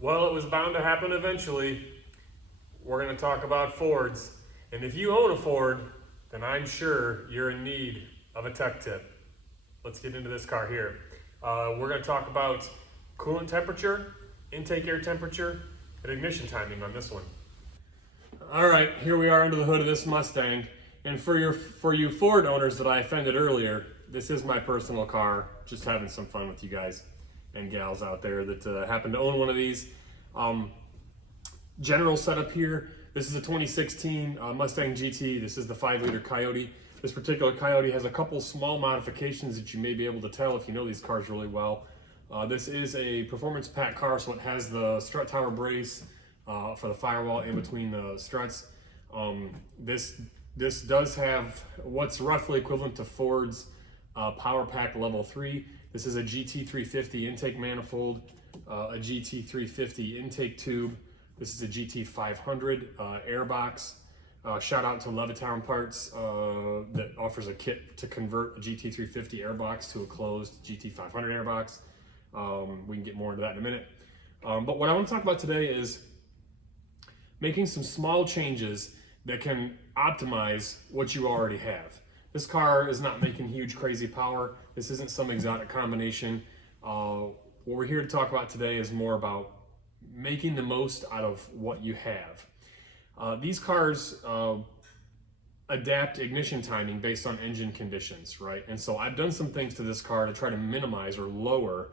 Well, it was bound to happen eventually. We're going to talk about Fords. And if you own a Ford, then I'm sure you're in need of a tech tip. Let's get into this car here. We're going to talk about coolant temperature, intake air temperature, and ignition timing on this one. All right, here we are under the hood of this Mustang. And for you Ford owners that I offended earlier, this is my personal car. Just having some fun with you guys and gals out there that happen to own one of these. General setup here. This is a 2016 Mustang GT. This is the 5-liter Coyote. This particular Coyote has a couple small modifications that you may be able to tell if you know these cars really well. This is a performance pack car, so it has the strut tower brace for the firewall in between the struts. This does have what's roughly equivalent to Ford's Power Pack Level 3. This is a GT350 intake manifold, a GT350 intake tube. This is a GT500 airbox. Shout out to Levittown Parts that offers a kit to convert a GT350 airbox to a closed GT500 airbox. We can get more into that in a minute. But what I want to talk about today is making some small changes that can optimize what you already have. This car is not making huge crazy power. This isn't some exotic combination. What we're here to talk about today is more about making the most out of what you have. These cars adapt ignition timing based on engine conditions, right? And so I've done some things to this car to try to minimize or lower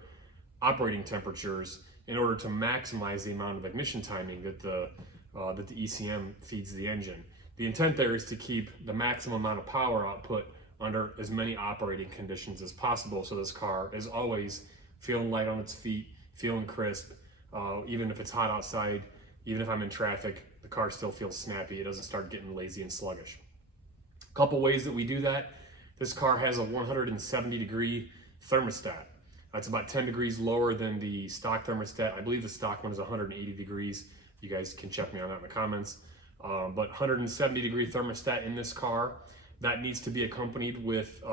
operating temperatures in order to maximize the amount of ignition timing that the ECM feeds the engine. The intent there is to keep the maximum amount of power output under as many operating conditions as possible, so this car is always feeling light on its feet, feeling crisp. Even if it's hot outside, even if I'm in traffic, the car still feels snappy. It doesn't start getting lazy and sluggish. A couple ways that we do that. This car has a 170-degree thermostat. That's about 10 degrees lower than the stock thermostat. I believe the stock one is 180 degrees. You guys can check me on that in the comments. But 170-degree thermostat in this car. That needs to be accompanied with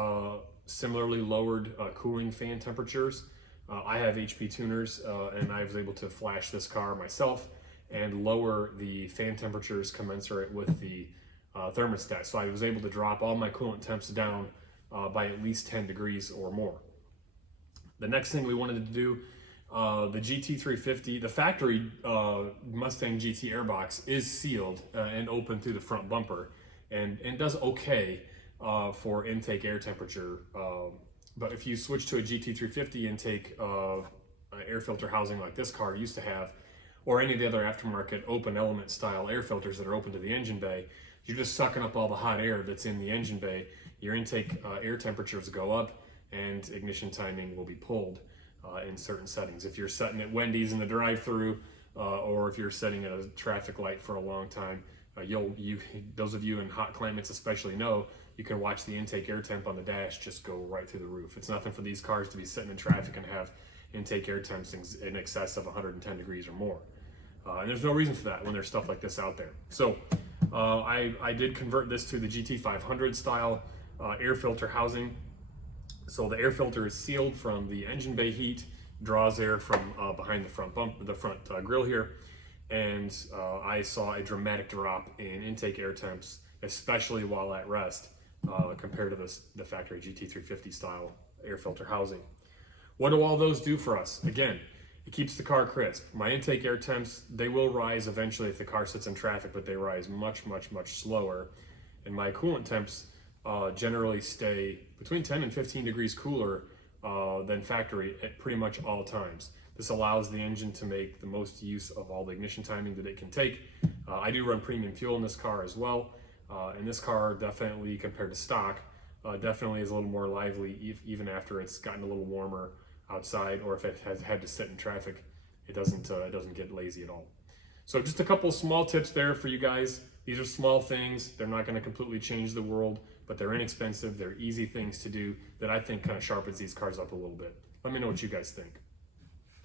similarly lowered cooling fan temperatures. I have HP tuners and I was able to flash this car myself and lower the fan temperatures commensurate with the thermostat. So I was able to drop all my coolant temps down by at least 10 degrees or more. The next thing we wanted to do, the GT350, the factory Mustang GT airbox is sealed and open through the front bumper and does okay for intake air temperature. But if you switch to a GT350 intake air filter housing like this car used to have, or any of the other aftermarket open element style air filters that are open to the engine bay, you're just sucking up all the hot air that's in the engine bay. Your intake air temperatures go up and ignition timing will be pulled in certain settings. If you're sitting at Wendy's in the drive-thru, or if you're sitting at a traffic light for a long time, those of you in hot climates especially know, you can watch the intake air temp on the dash just go right through the roof. It's nothing for these cars to be sitting in traffic and have intake air temps in excess of 110 degrees or more. And there's no reason for that when there's stuff like this out there. So I did convert this to the GT500 style air filter housing. So the air filter is sealed from the engine bay heat, draws air from behind the front grill here, and I saw a dramatic drop in intake air temps, especially while at rest, compared to the factory GT350 style air filter housing. What do all those do for us? Again, it keeps the car crisp. My intake air temps, they will rise eventually if the car sits in traffic, but they rise much, much, much slower. And my coolant temps generally stay between 10 and 15 degrees cooler than factory at pretty much all times. This allows the engine to make the most use of all the ignition timing that it can take. I do run premium fuel in this car as well. And this car definitely, compared to stock, definitely is a little more lively even after it's gotten a little warmer outside, or if it has had to sit in traffic, it doesn't get lazy at all. So just a couple small tips there for you guys. These are small things. They're not going to completely change the world, but they're inexpensive. They're easy things to do that I think kind of sharpens these cars up a little bit. Let me know what you guys think.